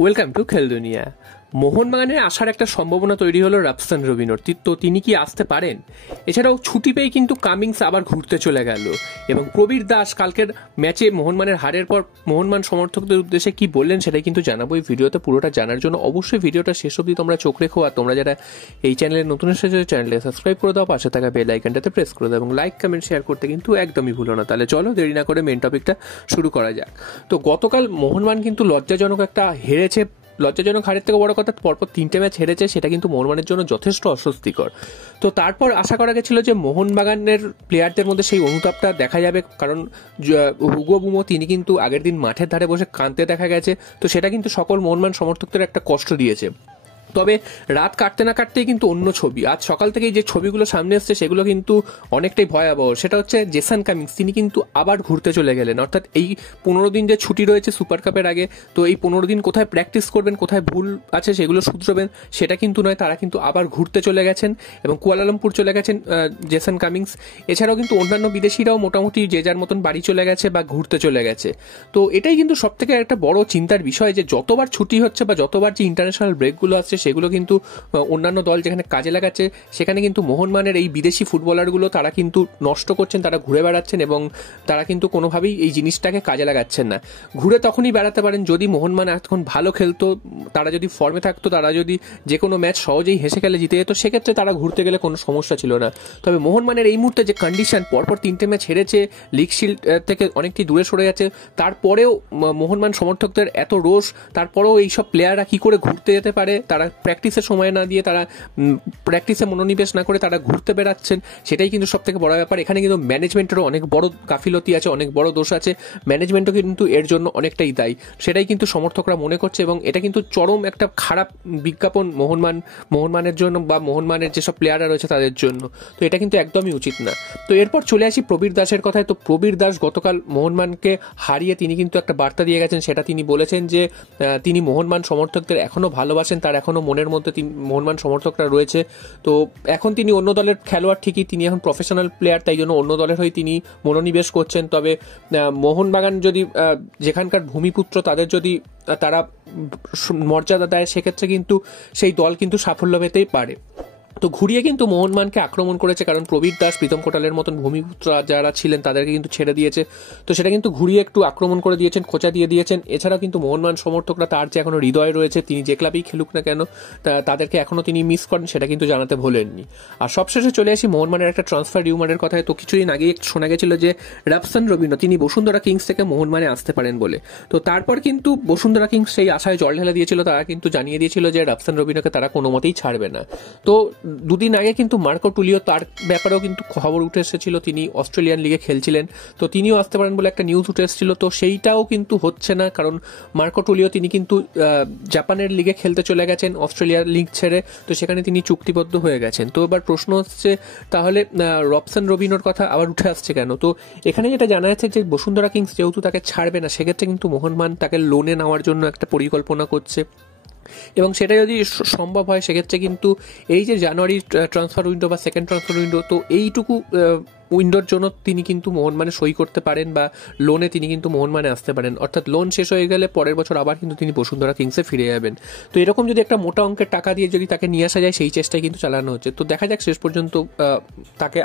Welcome to খেল দুনিয়া। মোহনবাগানে আসার একটা সম্ভাবনা তৈরি হলো রাফসান রবিনোর, তো তিনি কি আসতে পারেন? এছাড়াও ছুটি পেয়ে কিন্তু কামিংস আবার ঘুরতে চলে গেল, এবং প্রবীর দাস কালকের ম্যাচে মোহনবাগানের হারের পর মোহনবাগান সমর্থকদের উদ্দেশ্যে কি বললেন সেটাই কিন্তু জানাবো এই ভিডিওতে। পুরোটা জানার জন্য অবশ্যই ভিডিওটা শেষ অবধি তোমরা চোখ রেখো, আর তোমরা যারা এই চ্যানেলে নতুন এসেছো চ্যানেলে সাবস্ক্রাইব করে দাও, পাশে থাকা বেল আইকনটাতে প্রেস করে দাও এবং লাইক কমেন্ট শেয়ার করতে কিন্তু একদমই ভুলো না। তাহলে চলো দেরি না করে মেন টপিকটা শুরু করা যাক। তো গতকাল মোহনবাগান কিন্তু লজ্জাজনক একটা হেরেছে। লজ্জাজনক হারের থেকে বড় কথা, পরপর 3টে ম্যাচ হেরেছে, সেটা কিন্তু মোহনবাগানের জন্য যথেষ্ট অস্বস্তিকর। তো তারপর আশা করা গেছিল যে মোহনবাগানের প্লেয়ারদের মধ্যে সেই অনুতাপটা দেখা যাবে, কারণ হুগো বুমো তিনি কিন্তু আগের দিন মাঠের ধারে বসে কাঁদতে দেখা গেছে। তো সেটা কিন্তু সকল মোহনবাগান সমর্থকদের একটা কষ্ট দিয়েছে। তবে রাত কাটতে না কাটতেই কিন্তু অন্য ছবি, আজ সকাল থেকেই যে ছবিগুলো সামনে আসছে সেগুলো কিন্তু অনেকটাই ভয়াবহ। সেটা হচ্ছে জেসন কামিংস, তিনি কিন্তু আবার ঘুরতে চলে গেলেন। অর্থাৎ এই 15 দিন যে ছুটি রয়েছে সুপার কাপের আগে, তো এই 15 দিন কোথায় প্র্যাকটিস করবেন, কোথায় ভুল আছে সেগুলো শুধরবেন, সেটা কিন্তু নয়, তারা কিন্তু আবার ঘুরতে চলে গেছেন এবং কুয়ালালামপুর চলে গেছেন জেসন কামিংস। এছাড়াও কিন্তু অন্যান্য বিদেশিরাও মোটামুটি যে যার মতন বাড়ি চলে গেছে বা ঘুরতে চলে গেছে। তো এটাই কিন্তু সব থেকে একটা বড় চিন্তার বিষয়, যে যতবার ছুটি হচ্ছে বা যতবার যে ইন্টারন্যাশনাল ব্রেকগুলো আসছে সেগুলো কিন্তু অন্যান্য দল যেখানে কাজে লাগাচ্ছে, সেখানে কিন্তু মোহনবাগানের এই বিদেশি ফুটবলারগুলো তারা কিন্তু নষ্ট করছেন, তারা ঘুরে বেড়াচ্ছেন এবং তারা কিন্তু কোনোভাবেই এই জিনিসটাকে কাজে লাগাচ্ছেন না। ঘুরে তখনই বেড়াতে পারেন যদি মোহনবাগান এখন ভালো খেলতো, তারা যদি ফর্মে থাকতো, তারা যদি যে কোনো ম্যাচ সহজেই হেসে খেলে জিতে যেত, সেক্ষেত্রে তারা ঘুরতে গেলে কোনো সমস্যা ছিল না। তবে মোহনবাগানের এই মুহূর্তে যে কন্ডিশন, পরপর 3টে ম্যাচ হেরেছে, লিগ শিল্ড থেকে অনেকটি দূরে সরে যাচ্ছে, তারপরেও মোহনবাগান সমর্থকদের এত রোষ, তারপরেও এইসব প্লেয়াররা কি করে ঘুরতে যেতে পারে? তারা প্র্যাকটিসে সময় না দিয়ে, তারা প্র্যাকটিসে মনোনিবেশ না করে তারা ঘুরতে বেড়াচ্ছেন, সেটাই কিন্তু সব থেকে বড় ব্যাপার। এখানে কিন্তু ম্যানেজমেন্টেরও অনেক বড় গাফিলতি আছে, অনেক বড় দোষ আছে, ম্যানেজমেন্টও কিন্তু এর জন্য অনেকটাই দায়ী, সেটাই কিন্তু সমর্থকরা মনে করছে। এবং এটা কিন্তু চরম একটা খারাপ বিজ্ঞাপন মোহনবাগানের জন্য বা মোহনবাগানের যেসব প্লেয়াররা রয়েছে তাদের জন্য। তো এটা কিন্তু একদমই উচিত না। তো এরপর চলে আসি প্রবীর দাসের কথায়। তো প্রবীর দাস গতকাল মোহনবাগানকে হারিয়ে তিনি কিন্তু একটা বার্তা দিয়ে গেছেন, সেটা তিনি বলেছেন যে তিনি মোহনবাগান সমর্থকদের এখনো ভালোবাসেন, তার এখনো মনের মধ্যে মোহনবাগান সমর্থকরা রয়েছে। তো এখন তিনি অন্য দলের খেলোয়াড় ঠিকই, তিনি এখন প্রফেশনাল প্লেয়ার, তাই জন্য অন্য দলের হয়ে তিনি মনোনিবেশ করছেন। তবে মোহনবাগান যদি যেখানকার ভূমিপুত্র তাদের যদি তারা মর্যাদা দেয়, সেক্ষেত্রে কিন্তু সেই দল কিন্তু সাফল্য পেতেই পারে। তো ঘুরিয়ে কিন্তু মোহনবাগানকে আক্রমণ করেছে, কারণ প্রবীর দাস, প্রীতম কোটালের মতন ভূমিপুত্র যারা ছিলেন তাদেরকে কিন্তু ছেড়ে দিয়েছে। তো সেটা কিন্তু ঘুরিয়ে একটু আক্রমণ করে দিয়েছেন, খোঁচা দিয়ে দিয়েছেন। এছাড়াও কিন্তু মোহনবাগান সমর্থকরা তার যে এখনো হৃদয় রয়েছে, তিনি যে ক্লাবেই খেলুক না কেন তাদেরকে এখনো তিনি মিস করেন, সেটা কিন্তু জানাতে ভোলেননি। আর সবশেষে চলে আসি মোহনবাগানের একটা ট্রান্সফার রিউমারের কথায়। তো কিছুদিন আগেই শোনা গেছিল যে রাফসান রবিনো তিনি বসুন্ধরা কিংস থেকে মোহনবাগানে আসতে পারেন বলে। তো তারপর কিন্তু বসুন্ধরা কিংস সেই আশায় জল ঢেলে দিয়েছিল, তারা কিন্তু জানিয়ে দিয়েছিল যে রাফসান রবিনোকে তারা কোনো মতেই ছাড়বে না। তো দুদিন আগে কিন্তু মার্কো টুলিও, তার ব্যাপারেও কিন্তু খবর উঠে এসেছিল, তিনি অস্ট্রেলিয়ান লিগে খেলছিলেন, তো তিনিও আসতে পারেন বলে একটা নিউজ উঠে এসেছিল। তো সেইটাও কিন্তু হচ্ছে না, কারণ মার্কো টুলিও তিনি কিন্তু জাপানের লিগে খেলতে চলে গেছেন অস্ট্রেলিয়ার লিগ ছেড়ে, তো সেখানে তিনি চুক্তিবদ্ধ হয়ে গেছেন। তো এবার প্রশ্ন হচ্ছে তাহলে রাফসান রবিনোর কথা আবার উঠে আসছে কেন? তো এখানে যেটা জানা যাচ্ছে যে বসুন্ধরা কিংস যেহেতু তাকে ছাড়বে না, সেক্ষেত্রে কিন্তু মোহনবাগান তাকে লোনে নেওয়ার জন্য একটা পরিকল্পনা করছে, এবং সেটা যদি সম্ভব হয় সেক্ষেত্রে কিন্তু এই যে জানুয়ারি ট্রান্সফার উইন্ডো বা সেকেন্ড ট্রান্সফার উইন্ডো, তো এইটুকু উইন্ডোর জন্য তিনি কিন্তু মোহনবাগানে সই করতে পারেন বা লোনে তিনি কিন্তু মোহনবাগানে আসতে পারেন। অর্থাৎ লোন শেষ হয়ে গেলে পরের বছর আবার কিন্তু তিনি বসুন্ধরা কিংসে ফিরে যাবেন। তো এরকম যদি একটা মোটা অঙ্কের টাকা দিয়ে যদি তাকে নিয়ে আসা যায়, সেই চেষ্টায় কিন্তু চালানো হচ্ছে। তো দেখা যাক শেষ পর্যন্ত তাকে